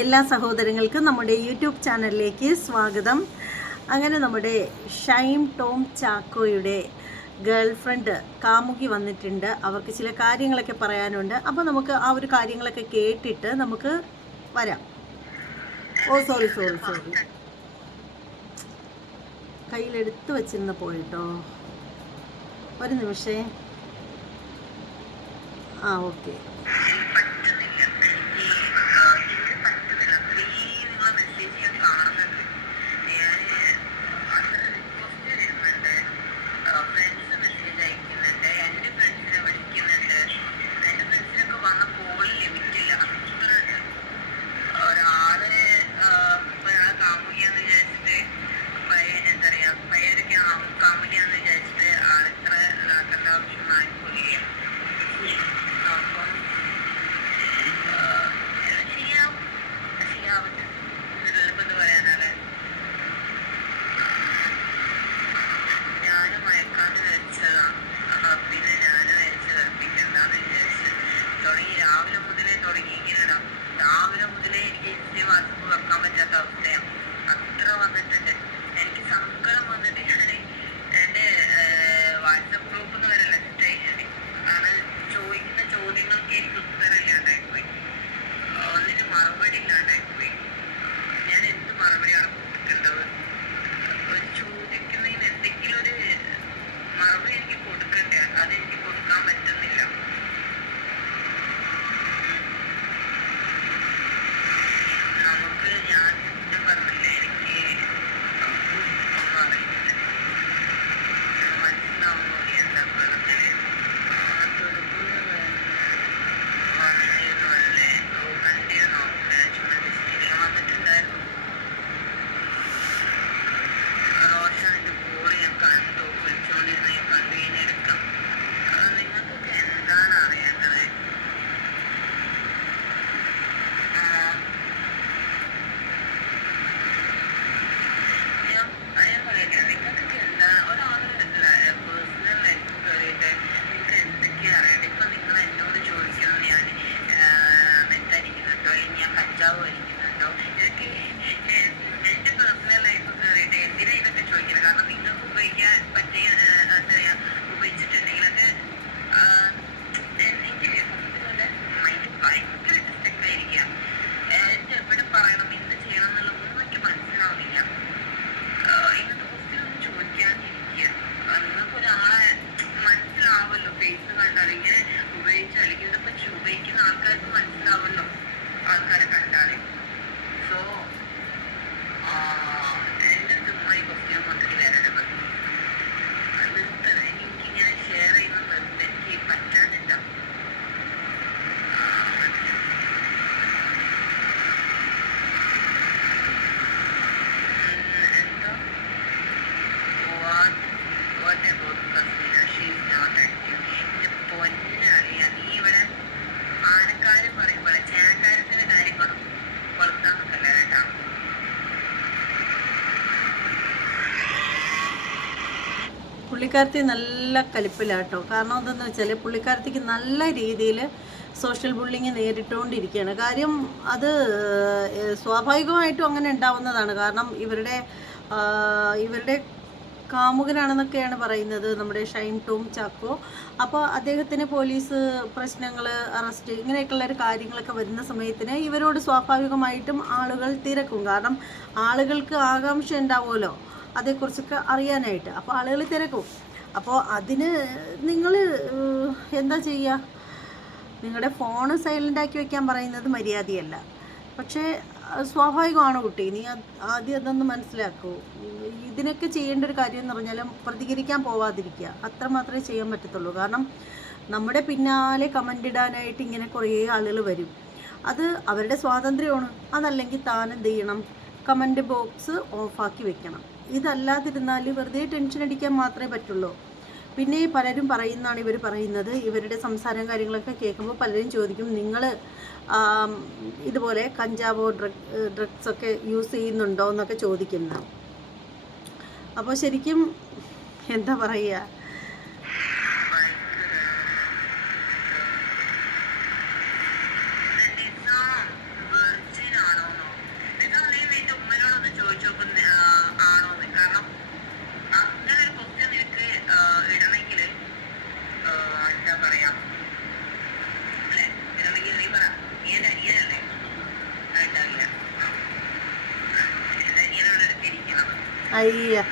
എല്ലാ സഹോദരങ്ങൾക്കും നമ്മുടെ യൂട്യൂബ് ചാനലിലേക്ക് സ്വാഗതം. അങ്ങനെ നമ്മുടെ ഷൈം ടോം ചാക്കോയുടെ ഗേൾ ഫ്രണ്ട് കാമുകി വന്നിട്ടുണ്ട്. അവർക്ക് ചില കാര്യങ്ങളൊക്കെ പറയാനുണ്ട്. അപ്പോൾ നമുക്ക് ആ ഒരു കാര്യങ്ങളൊക്കെ കേട്ടിട്ട് നമുക്ക് വരാം. ഓ സോറി സോറി സോറി കയ്യിലെടുത്ത് വെച്ചിരുന്ന പോയിട്ടോ? ഒരു നിമിഷേ. ആ ഓക്കെ. going. പുള്ളിക്കാരത്തി നല്ല കലിപ്പിലാട്ടോ. കാരണം എന്തെന്ന് വെച്ചാൽ പുള്ളിക്കാരത്തിക്ക് നല്ല രീതിയിൽ സോഷ്യൽ ബുള്ളിങ് നേരിട്ടുകൊണ്ടിരിക്കുകയാണ് കാര്യം അത് സ്വാഭാവികമായിട്ടും അങ്ങനെ ഉണ്ടാവുന്നതാണ്. കാരണം ഇവരുടെ ഇവരുടെ കാമുകനാണെന്നൊക്കെയാണ് പറയുന്നത് നമ്മുടെ ഷൈൻ ടോം ചാക്കോ. അപ്പോൾ അദ്ദേഹത്തിന് പോലീസ് പ്രശ്നങ്ങൾ അറസ്റ്റ് ഇങ്ങനെയൊക്കെയുള്ള ഒരു കാര്യങ്ങളൊക്കെ വരുന്ന സമയത്തിന് ഇവരോട് സ്വാഭാവികമായിട്ടും ആളുകൾ തിരക്കും. കാരണം ആളുകൾക്ക് ആകാംക്ഷ ഉണ്ടാവുമല്ലോ. അതേക്കുറിച്ചൊക്കെ അറിയാനായിട്ട്. അപ്പോൾ ആളുകൾ തിരക്കും. അപ്പോൾ അതിന് നിങ്ങൾ എന്താ ചെയ്യുക നിങ്ങളുടെ ഫോൺ സൈലന്റ് ആക്കി വെക്കാൻ പറയുന്നത് മര്യാദയല്ല. പക്ഷേ സ്വാഭാവികമാണ് കുട്ടി. നീ ആദ്യം അതൊന്ന് മനസ്സിലാക്കൂ. ഇതിനൊക്കെ ചെയ്യേണ്ട ഒരു കാര്യം എന്ന് പറഞ്ഞാൽ പ്രതികരിക്കാൻ പോവാതിരിക്കുക. അത്ര മാത്രമേ ചെയ്യാൻ പറ്റത്തുള്ളൂ. കാരണം നമ്മുടെ പിന്നാലെ കമന്റ് ഇടാനായിട്ട് ഇങ്ങനെ കുറേ ആളുകൾ വരും. അത് അവരുടെ സ്വാതന്ത്ര്യമാണ്. അതല്ലെങ്കിൽ താൻ എന്ത് ചെയ്യണം? കമന്റ് ബോക്സ് ഓഫാക്കി വെക്കണം. ഇതല്ലാതിരുന്നാൽ വെറുതെ ടെൻഷൻ അടിക്കാൻ മാത്രമേ പറ്റുള്ളൂ. പിന്നെ പലരും പറയുന്നതാണ് ഇവർ പറയുന്നത് ഇവരുടെ സംസാരം കാര്യങ്ങളൊക്കെ കേൾക്കുമ്പോൾ പലരും ചോദിക്കും നിങ്ങൾ ഇതുപോലെ കഞ്ചാവോ ഡ്രഗ് ഡ്രഗ്സ് ഒക്കെ യൂസ് ചെയ്യുന്നുണ്ടോ? എന്നൊക്കെ ചോദിക്കുന്ന. അപ്പോൾ ശരിക്കും എന്താ പറയുക Bahia,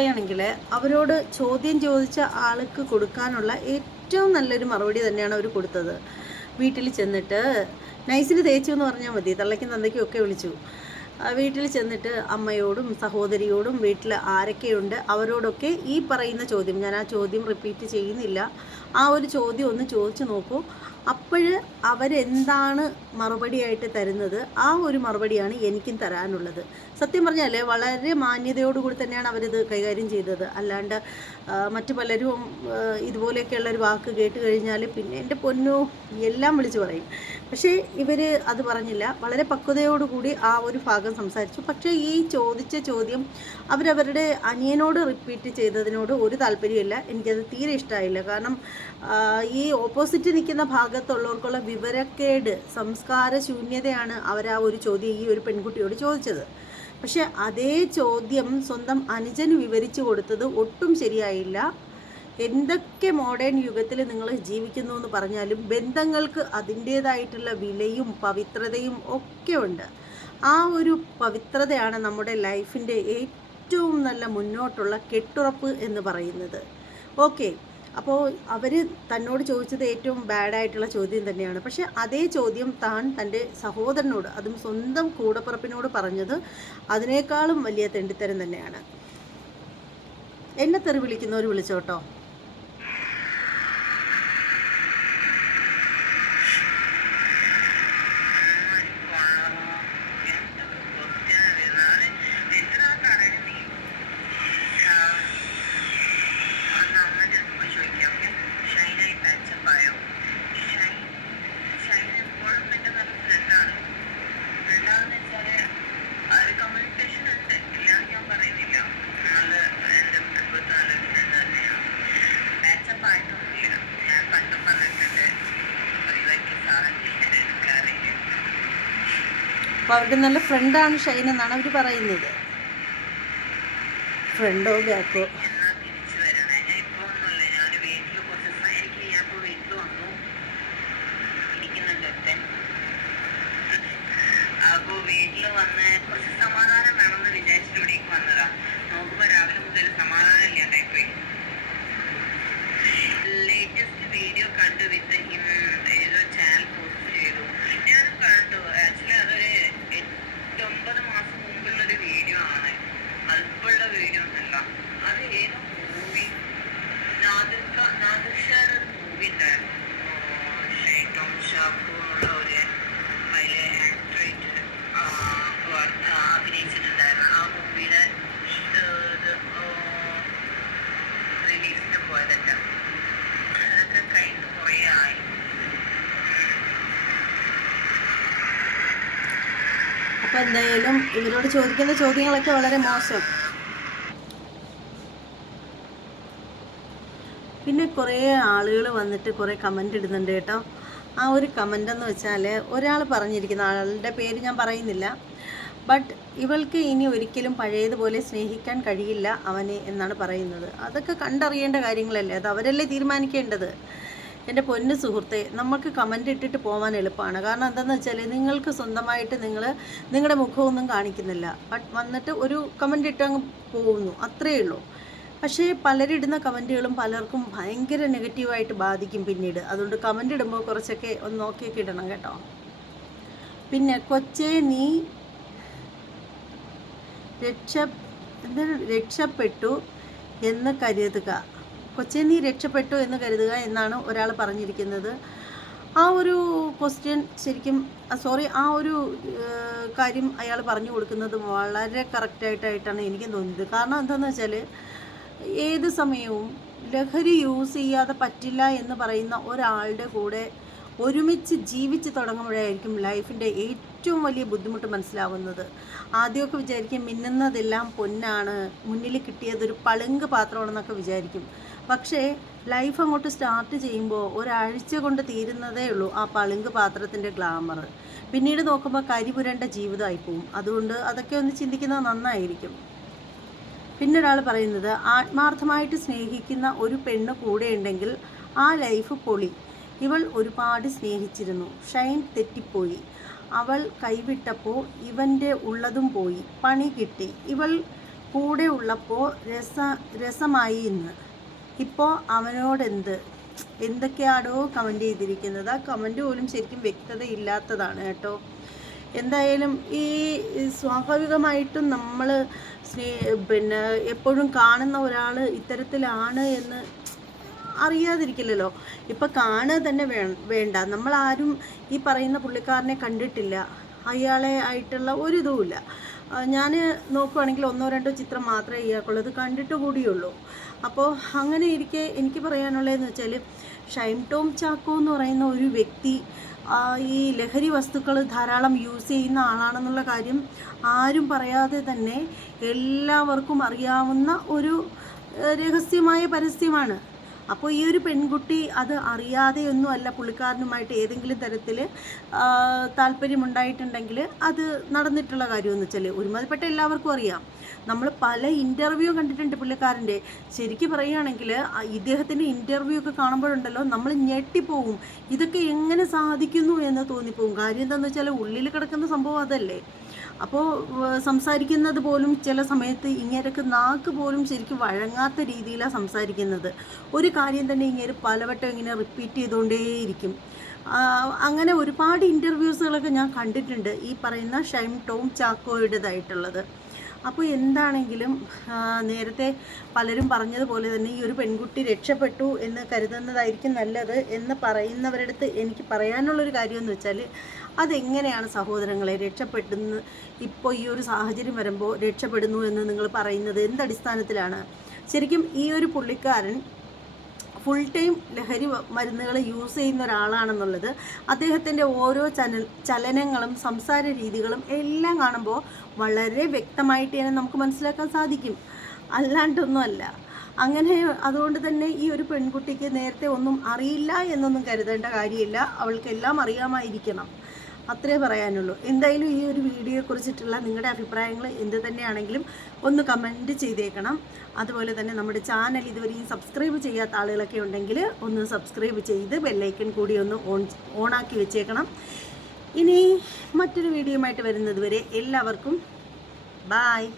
പറയുകയാണെങ്കിൽ അവരോട് ചോദ്യം ചോദിച്ച ആൾക്ക് കൊടുക്കാനുള്ള ഏറ്റവും നല്ലൊരു മറുപടി തന്നെയാണ് അവർ കൊടുത്തത്. വീട്ടിൽ ചെന്നിട്ട് നൈസിന് തേച്ചു എന്ന് പറഞ്ഞാൽ മതി. തള്ളയ്ക്കും തന്തയ്ക്കും ഒക്കെ വിളിച്ചു. വീട്ടിൽ ചെന്നിട്ട് അമ്മയോടും സഹോദരിയോടും വീട്ടിൽ ആരൊക്കെയുണ്ട് അവരോടൊക്കെ ഈ പറയുന്ന ചോദ്യം. ഞാൻ ആ ചോദ്യം റിപ്പീറ്റ് ചെയ്യുന്നില്ല. ആ ഒരു ചോദ്യം ഒന്ന് ചോദിച്ചു നോക്കൂ. അപ്പോൾ അവരെന്താണ് മറുപടിയായിട്ട് തരുന്നത്? ആ ഒരു മറുപടിയാണ് എനിക്കും തരാനുള്ളത്. സത്യം പറഞ്ഞാൽ വളരെ മാന്യതയോടുകൂടി തന്നെയാണ് അവരിത് കൈകാര്യം ചെയ്തത്. അല്ലാണ്ട് മറ്റു പലരും ഇതുപോലെയൊക്കെയുള്ള ഒരു വാക്ക് കേട്ട് കഴിഞ്ഞാൽ പിന്നെ എന്റെ പൊന്നു എല്ലാം വിളിച്ചു പറയും. പക്ഷേ ഇവർ അത് പറഞ്ഞില്ല. വളരെ പക്വതയോടുകൂടി ആ ഒരു ഭാഗം സംസാരിച്ചു. പക്ഷേ ഈ ചോദിച്ച ചോദ്യം അവരവരുടെ അനിയനോട് റിപ്പീറ്റ് ചെയ്തതിനോട് ഒരു താല്പര്യമില്ല എനിക്കത് തീരെ ഇഷ്ടമായില്ല കാരണം ഈ ഓപ്പോസിറ്റ് നിൽക്കുന്ന ഭാഗത്തുള്ളവർക്കുള്ള വിവരക്കേട് സംസ്കാര ശൂന്യതയാണ് അവർ ആ ഒരു ചോദ്യം ഈ ഒരു പെൺകുട്ടിയോട് ചോദിച്ചത്. പക്ഷെ അതേ ചോദ്യം സ്വന്തം അനുജന് വിവരിച്ചു കൊടുത്തത് ഒട്ടും ശരിയായില്ല. എന്തൊക്കെ മോഡേൺ യുഗത്തിൽ നിങ്ങൾ ജീവിക്കുന്നു എന്ന് പറഞ്ഞാലും ബന്ധങ്ങൾക്ക് അതിന്റേതായിട്ടുള്ള വിലയും പവിത്രതയും ഒക്കെ ഉണ്ട്. ആ ഒരു പവിത്രതയാണ് നമ്മുടെ ലൈഫിന്റെ ഏറ്റവും നല്ല മുന്നോട്ടുള്ള കെട്ടുറപ്പ് എന്ന് പറയുന്നത്. ഓക്കെ അപ്പോൾ അവർ തന്നോട് ചോദിച്ചത് ഏറ്റവും ബാഡായിട്ടുള്ള ചോദ്യം തന്നെയാണ്. പക്ഷേ അതേ ചോദ്യം താൻ തന്റെ സഹോദരനോട് അതും സ്വന്തം കൂടപ്പുറപ്പിനോട് പറഞ്ഞത് അതിനേക്കാളും വലിയ തെണ്ടിത്തരം തന്നെയാണ്. എന്നെ തെറി വിളിക്കുന്നവർ വിളിച്ചോട്ടോ കമ്മ്യൂണിക്കേഷൻ ഉണ്ട് ഇല്ല ഞാൻ പറയുന്നില്ല നല്ല എന്റെ കുടുംബത്തിൽ നല്ലൊരു ഫ്രണ്ട് തന്നെയാണ് മാച്ചപ്പ് ആയിട്ടൊന്നുമില്ല ഞാൻ പണ്ടും പറഞ്ഞിട്ടുണ്ട് ഒഴിവാക്കി സാധനം എടുക്കാറില്ല അപ്പോൾ അവരുടെ നല്ല ഫ്രണ്ടാണ് ഷൈൻ എന്നാണ് അവർ പറയുന്നത്. ഫ്രണ്ടോ ബാക്കോ എന്തായാലും ഇവരോട് ചോദിക്കുന്ന ചോദ്യങ്ങളൊക്കെ വളരെ മോശം. പിന്നെ കുറേ ആളുകൾ വന്നിട്ട് കുറേ കമന്റ് ഇടുന്നുണ്ട് കേട്ടോ. ആ ഒരു കമന്റ് എന്ന് വെച്ചാൽ ഒരാൾ പറഞ്ഞിരിക്കുന്ന ആളുടെ പേര് ഞാൻ പറയുന്നില്ല. ബട്ട് ഇവൾക്ക് ഇനി ഒരിക്കലും പഴയതുപോലെ സ്നേഹിക്കാൻ കഴിയില്ല അവനെ എന്നാണ് പറയുന്നത്. അതൊക്കെ കണ്ടറിയേണ്ട കാര്യങ്ങളല്ലേ? അത് അവരല്ലേ തീരുമാനിക്കേണ്ടത്? എന്റെ പൊന്നു സുഹൃത്തെ നമുക്ക് കമന്റ് ഇട്ടിട്ട് പോകാൻ എളുപ്പമാണ് കാരണം എന്താണെന്ന് വെച്ചാൽ നിങ്ങൾക്ക് സ്വന്തമായിട്ട് നിങ്ങൾ നിങ്ങളുടെ മുഖമൊന്നും കാണിക്കുന്നില്ല. ബട്ട് വന്നിട്ട് ഒരു കമന്റ് ഇട്ട് അങ്ങ് പോകുന്നു. അത്രയേ ഉള്ളൂ. പക്ഷേ പലരിടുന്ന കമന്റുകളും പലർക്കും ഭയങ്കര നെഗറ്റീവായിട്ട് ബാധിക്കും പിന്നീട്. അതുകൊണ്ട് കമന്റ് ഇടുമ്പോൾ കുറച്ചൊക്കെ ഒന്ന് നോക്കിയൊക്കെ ഇടണം കേട്ടോ. പിന്നെ കൊച്ചേ നീ രക്ഷ രക്ഷപ്പെട്ടു എന്ന് കരുതുക. കൊച്ചേ നീ രക്ഷപ്പെട്ടു എന്ന് കരുതുക എന്നാണ് ഒരാൾ പറഞ്ഞിരിക്കുന്നത്. ആ ഒരു ക്വസ്റ്റ്യൻ ശരിക്കും സോറി ആ ഒരു കാര്യം അയാൾ പറഞ്ഞു കൊടുക്കുന്നത് വളരെ കറക്റ്റായിട്ടായിട്ടാണ് എനിക്കും തോന്നിയത്. കാരണം എന്താണെന്ന് വെച്ചാൽ ഏത് സമയവും ലഹരി യൂസ് ചെയ്യാതെ പറ്റില്ല എന്ന് പറയുന്ന ഒരാളുടെ കൂടെ ഒരുമിച്ച് ജീവിച്ച് തുടങ്ങുമ്പോഴായിരിക്കും ലൈഫിന്റെ ഏറ്റവും വലിയ ബുദ്ധിമുട്ട് മനസ്സിലാവുന്നത്. ആദ്യമൊക്കെ വിചാരിക്കും മിന്നുന്നതെല്ലാം പൊന്നാണ് മുന്നിൽ കിട്ടിയതൊരു പളുങ്ക് പാത്രമാണെന്നൊക്കെ വിചാരിക്കും. പക്ഷേ ലൈഫ് അങ്ങോട്ട് സ്റ്റാർട്ട് ചെയ്യുമ്പോൾ ഒരാഴ്ച കൊണ്ട് തീരുന്നതേ ഉള്ളൂ ആ പളുങ്ക് പാത്രത്തിന്റെ ഗ്ലാമർ. പിന്നീട് നോക്കുമ്പോൾ കരിപുരണ്ട ജീവിതമായി പോവും അതുകൊണ്ട് അതൊക്കെ ഒന്ന് ചിന്തിക്കുന്നത് നന്നായിരിക്കും. പിന്നെ ഒരാൾ പറയുന്നത് ആത്മാർത്ഥമായിട്ട് സ്നേഹിക്കുന്ന ഒരു പെണ്ണ് കൂടെ ഉണ്ടെങ്കിൽ ആ ലൈഫ് പൊളി. ഇവൾ ഒരുപാട് സ്നേഹിച്ചിരുന്നു. ഷൈൻ തെറ്റിപ്പോയി. അവൾ കൈവിട്ടപ്പോൾ ഇവന്റെ ഉള്ളതും പോയി. പണി കിട്ടി. ഇവൾ കൂടെ ഉള്ളപ്പോൾ രസ രസമായി ഇന്ന്. ഇപ്പോൾ അവനോടെന്ത്? എന്തൊക്കെയാണോ കമന്റ് ചെയ്തിരിക്കുന്നത്. ആ കമന്റ് പോലും ശരിക്കും വ്യക്തത ഇല്ലാത്തതാണ് കേട്ടോ. എന്തായാലും ഈ സ്വാഭാവികമായിട്ടും നമ്മൾ സ്നേ പിന്നെ എപ്പോഴും കാണുന്ന ഒരാൾ ഇത്തരത്തിലാണ് എന്ന് അറിയാതിരിക്കില്ലല്ലോ. ഇപ്പം കാണുക തന്നെ വേണ്ട. ആരും ഈ പറയുന്ന പുള്ളിക്കാരനെ കണ്ടിട്ടില്ല. അയാളെ ആയിട്ടുള്ള ഒരു ഇതുമില്ല ഞാൻ നോക്കുവാണെങ്കിൽ ഒന്നോ രണ്ടോ ചിത്രം മാത്രമേ ഇയാൾക്കുള്ളത് കണ്ടിട്ട് കൂടിയുള്ളൂ. അപ്പോൾ അങ്ങനെ ഇരിക്കെ എനിക്ക് പറയാനുള്ളതെന്ന് വെച്ചാൽ ഷൈം ടോം ചാക്കോ എന്ന് പറയുന്ന ഒരു വ്യക്തി ഈ ലഹരി വസ്തുക്കൾ ധാരാളം യൂസ് ചെയ്യുന്ന ആളാണെന്നുള്ള കാര്യം ആരും പറയാതെ തന്നെ എല്ലാവർക്കും അറിയാവുന്ന ഒരു രഹസ്യമായ പരസ്യമാണ്. അപ്പോൾ ഈ ഒരു പെൺകുട്ടി അത് അറിയാതെയൊന്നുമല്ല പുള്ളിക്കാരനുമായിട്ട് ഏതെങ്കിലും തരത്തിൽ താല്പര്യമുണ്ടായിട്ടുണ്ടെങ്കിൽ അത് നടന്നിട്ടുള്ള കാര്യമെന്ന് വെച്ചാൽ ഒരുമാതിരിപ്പെട്ട എല്ലാവർക്കും അറിയാം. നമ്മൾ പല ഇന്റർവ്യൂ കണ്ടിട്ടുണ്ട് പുള്ളിക്കാരന്റെ. ശരിക്കും പറയുകയാണെങ്കിൽ ഇദ്ദേഹത്തിന്റെ ഇന്റർവ്യൂ ഒക്കെ കാണുമ്പോഴുണ്ടല്ലോ നമ്മൾ ഞെട്ടിപ്പോവും. ഇതൊക്കെ എങ്ങനെ സാധിക്കുന്നു എന്ന് തോന്നിപ്പോവും. കാര്യം എന്താണെന്ന് വെച്ചാൽ ഉള്ളിൽ കിടക്കുന്ന സംഭവം അതല്ലേ. അപ്പോൾ സംസാരിക്കുന്നത് പോലും ചില സമയത്ത് ഇങ്ങേരക്ക് നാക്ക് പോലും ശരിക്കും വഴങ്ങാത്ത രീതിയിലാണ് സംസാരിക്കുന്നത്. ഒരു കാര്യം തന്നെ ഇങ്ങനെ പലവട്ടം ഇങ്ങനെ റിപ്പീറ്റ് ചെയ്തുകൊണ്ടേയിരിക്കും അങ്ങനെ ഒരുപാട് ഇന്റർവ്യൂസുകളൊക്കെ ഞാൻ കണ്ടിട്ടുണ്ട് ഈ പറയുന്ന ഷൈം ടോം ചാക്കോയുടേതായിട്ടുള്ളത്. അപ്പോൾ എന്താണെങ്കിലും നേരത്തെ പലരും പറഞ്ഞതുപോലെ തന്നെ ഈ ഒരു പെൺകുട്ടി രക്ഷപ്പെട്ടു എന്ന് കരുതുന്നതായിരിക്കും നല്ലത് എന്ന് പറയുന്നവരടുത്ത് എനിക്ക് പറയാനുള്ളൊരു കാര്യമെന്ന് വെച്ചാൽ അതെങ്ങനെയാണ് സഹോദരങ്ങളെ രക്ഷപ്പെടുന്നു? ഇപ്പോൾ ഈ ഒരു സാഹചര്യം വരുമ്പോൾ രക്ഷപ്പെടുന്നു എന്ന് നിങ്ങൾ പറയുന്നത് എന്തടിസ്ഥാനത്തിലാണ് ശരിക്കും ഈ ഒരു പുള്ളിക്കാരൻ ഫുൾ ടൈം ലഹരി മരുന്നുകൾ യൂസ് ചെയ്യുന്ന ഒരാളാണെന്നുള്ളത് അദ്ദേഹത്തിന്റെ ഓരോ ചന ചലനങ്ങളും സംസാര രീതികളും എല്ലാം കാണുമ്പോൾ വളരെ വ്യക്തമായിട്ട് തന്നെ നമുക്ക് മനസ്സിലാക്കാൻ സാധിക്കും. അല്ലാണ്ടൊന്നുമല്ല. അങ്ങനെ അതുകൊണ്ട് തന്നെ ഈ ഒരു പെൺകുട്ടിക്ക് നേരത്തെ ഒന്നും അറിയില്ല എന്നൊന്നും കരുതേണ്ട കാര്യമില്ല. അവൾക്കെല്ലാം അറിയാമായിരിക്കണം. അത്രേ പറയാനുള്ളൂ. എന്തായാലും ഈ ഒരു വീഡിയോയെ കുറിച്ചിട്ടുള്ള നിങ്ങളുടെ അഭിപ്രായങ്ങൾ എന്ത് തന്നെയാണെങ്കിലും ഒന്ന് കമന്റ് ചെയ്തേക്കണം. അതുപോലെ തന്നെ നമ്മുടെ ചാനൽ ഇതുവരെയും സബ്സ്ക്രൈബ് ചെയ്യാത്ത ആളുകളൊക്കെ ഉണ്ടെങ്കിൽ ഒന്ന് സബ്സ്ക്രൈബ് ചെയ്ത് ബെല്ലൈക്കൺ കൂടി ഒന്ന് ഓൺ ഓണാക്കി വെച്ചേക്കണം. ഇനി മറ്റൊരു വീഡിയോയുമായിട്ട് വരുന്നത് വരെ എല്ലാവർക്കും ബായ്.